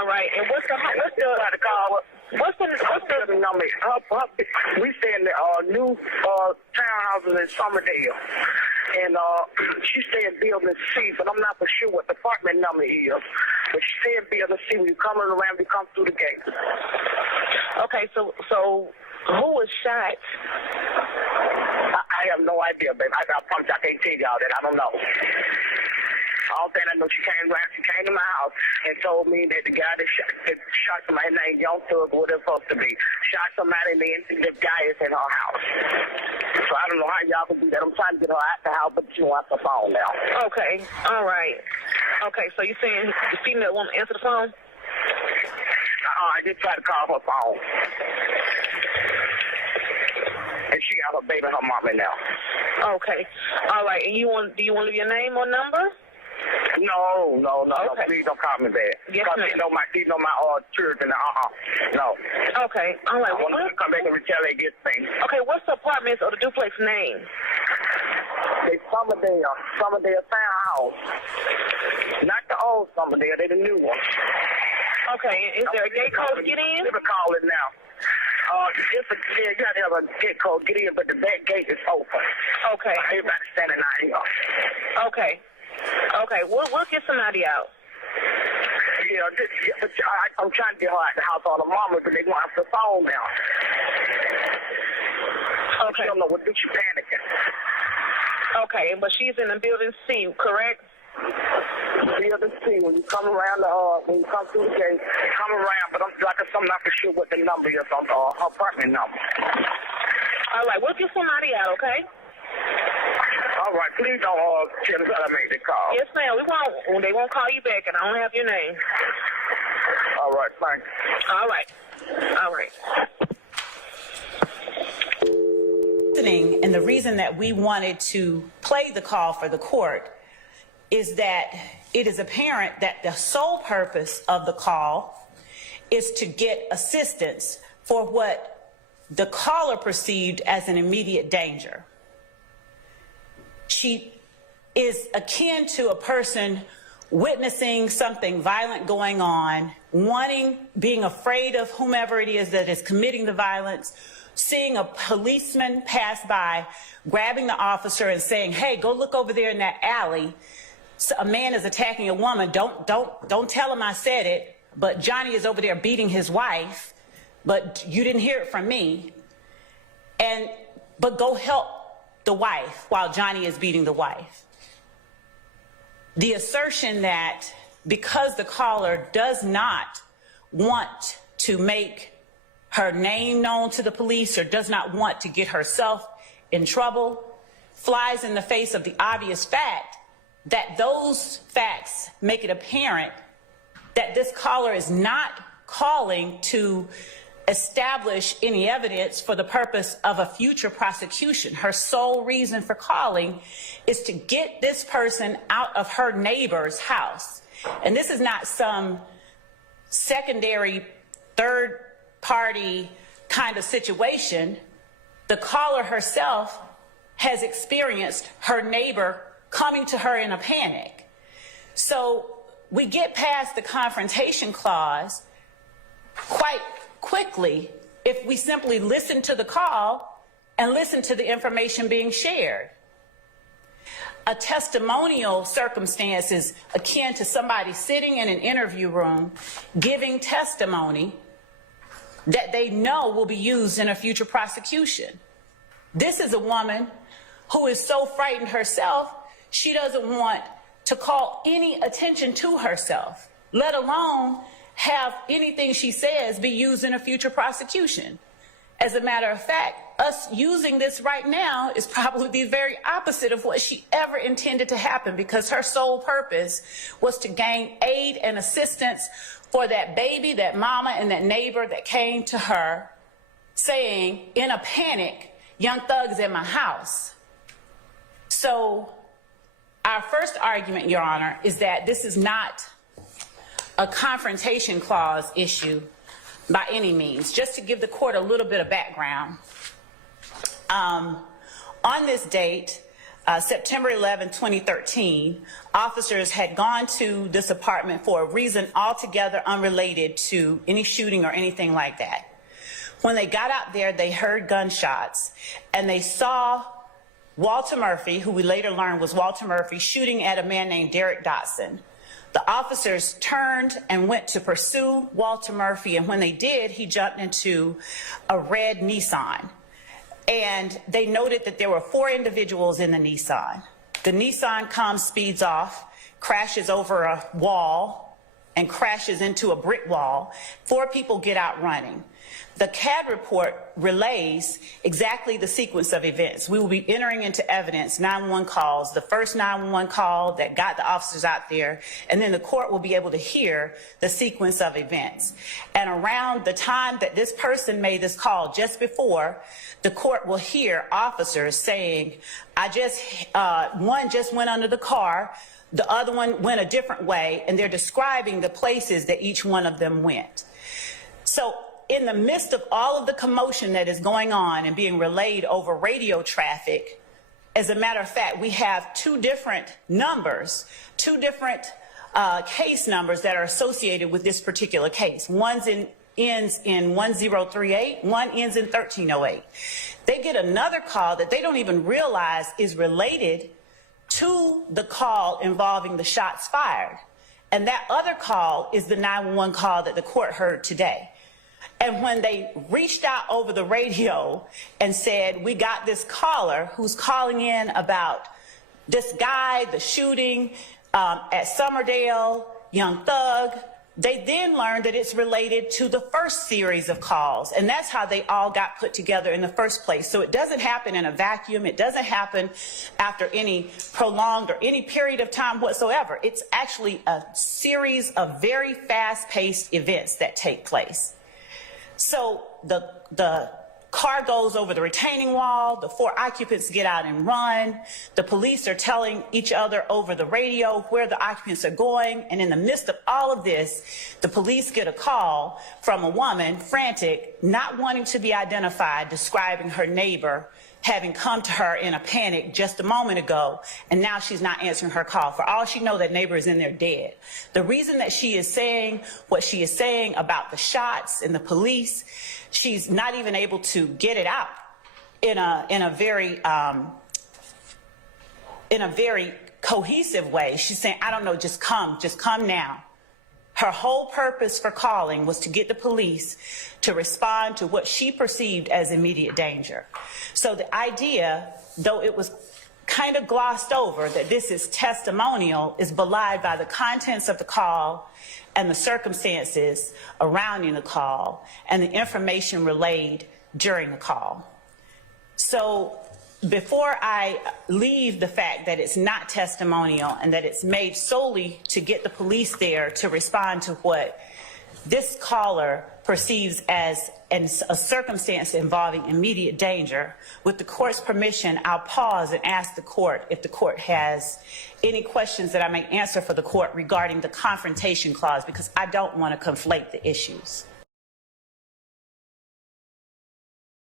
All right. And what's the number? We stay in the new townhouses in Somerdale. And she stay in building C, but I'm not for sure what the apartment number is. But she stay in building C. When you come around, you come through the gate. Okay, so who was shot? I have no idea, babe. I promise I can't tell y'all that. I don't know. All that I know, she came to my house and told me that the guy that shot somebody named Young Thug, what it's supposed to be, shot somebody and the guy is in her house. So I don't know how y'all can do that. I'm trying to get her out the house, but she wants the phone now. Okay, all right. Okay, so you saying the female won't answer the phone? I just tried to call her phone. And she got her baby and her mama now. Okay, all right. And do you want to leave your name or number? No. Okay. Please don't call me back. Yes, because ma'am. They know my children. No. Okay, all right. I want to come back and retaliate this thing. Okay, what's the apartments or the duplex name? They Somerdale townhouse. Not the old Somerdale, they the new one. Okay, is there a gate code to get in? Never call it now. You got to have a gate code get in, but the back gate is open. Okay. Everybody standing out here. Okay. Okay, we'll get somebody out. Yeah, I'm trying to get her out the house on the mama, but they want the phone now. Okay. She don't know what to do. She panicking. Okay, but she's in the building C, correct? Building C. When you come around, when you come through the gate, come around. But I'm not for sure what the number is on her apartment number. All right, we'll get somebody out, okay? All right, please don't tell us how to make the call. Yes, ma'am. They won't call you back, and I don't have your name. All right, thanks. All right. And the reason that we wanted to play the call for the court is that it is apparent that the sole purpose of the call is to get assistance for what the caller perceived as an immediate danger. She is akin to a person witnessing something violent going on, being afraid of whomever it is that is committing the violence, seeing a policeman pass by, grabbing the officer and saying, "Hey, go look over there in that alley. So a man is attacking a woman. Don't tell him I said it, but Johnny is over there beating his wife, but you didn't hear it from me. But go help the wife while Johnny is beating the wife." The assertion that because the caller does not want to make her name known to the police or does not want to get herself in trouble flies in the face of the obvious fact that those facts make it apparent that this caller is not calling to establish any evidence for the purpose of a future prosecution. Her sole reason for calling is to get this person out of her neighbor's house. And this is not some secondary, third party kind of situation. The caller herself has experienced her neighbor coming to her in a panic. So we get past the confrontation clause quite quickly if we simply listen to the call and listen to the information being shared. A testimonial circumstance is akin to somebody sitting in an interview room giving testimony that they know will be used in a future prosecution. This is a woman who is so frightened herself, she doesn't want to call any attention to herself, let alone have anything she says be used in a future prosecution. As a matter of fact, us using this right now is probably the very opposite of what she ever intended to happen, because her sole purpose was to gain aid and assistance for that baby, that mama, and that neighbor that came to her saying, in a panic, "Young Thug's in my house." So our first argument, Your Honor, is that this is not a confrontation clause issue by any means. Just to give the court a little bit of background, on this date, September 11, 2013, officers had gone to this apartment for a reason altogether unrelated to any shooting or anything like that. When they got out there, they heard gunshots, and they saw Walter Murphy, who we later learned was Walter Murphy, shooting at a man named Derek Dotson. The officers turned and went to pursue Walter Murphy, and when they did, he jumped into a red Nissan. And they noted that there were 4 individuals in the Nissan. The Nissan comes, speeds off, crashes over a wall, and crashes into a brick wall. 4 people get out running. The CAD report relays exactly the sequence of events. We will be entering into evidence 911 calls, the first 911 call that got the officers out there, and then the court will be able to hear the sequence of events. And around the time that this person made this call, just before, the court will hear officers saying, one just went under the car, the other one went a different way, and they're describing the places that each one of them went. So in the midst of all of the commotion that is going on and being relayed over radio traffic, as a matter of fact, we have 2 different numbers, 2 different case numbers that are associated with this particular case. One ends in 1038, one ends in 1308. They get another call that they don't even realize is related to the call involving the shots fired. And that other call is the 911 call that the court heard today. And when they reached out over the radio and said, we got this caller who's calling in about this guy, the shooting at Summerdale, Young Thug, they then learned that it's related to the first series of calls. And that's how they all got put together in the first place. So it doesn't happen in a vacuum. It doesn't happen after any prolonged or any period of time whatsoever. It's actually a series of very fast-paced events that take place. So the car goes over the retaining wall, the 4 occupants get out and run, the police are telling each other over the radio where the occupants are going, and in the midst of all of this, the police get a call from a woman, frantic, not wanting to be identified, describing her neighbor having come to her in a panic just a moment ago, and now she's not answering her call. For all she knows, that neighbor is in there dead. The reason that she is saying what she is saying about the shots and the police, she's not even able to get it out in a very cohesive way. She's saying, I don't know, just come now. Her whole purpose for calling was to get the police to respond to what she perceived as immediate danger. So the idea, though it was kind of glossed over, that this is testimonial is belied by the contents of the call and the circumstances surrounding the call and the information relayed during the call. So before I leave the fact that it's not testimonial and that it's made solely to get the police there to respond to what this caller perceives as a circumstance involving immediate danger, with the court's permission, I'll pause and ask the court if the court has any questions that I may answer for the court regarding the confrontation clause, because I don't want to conflate the issues.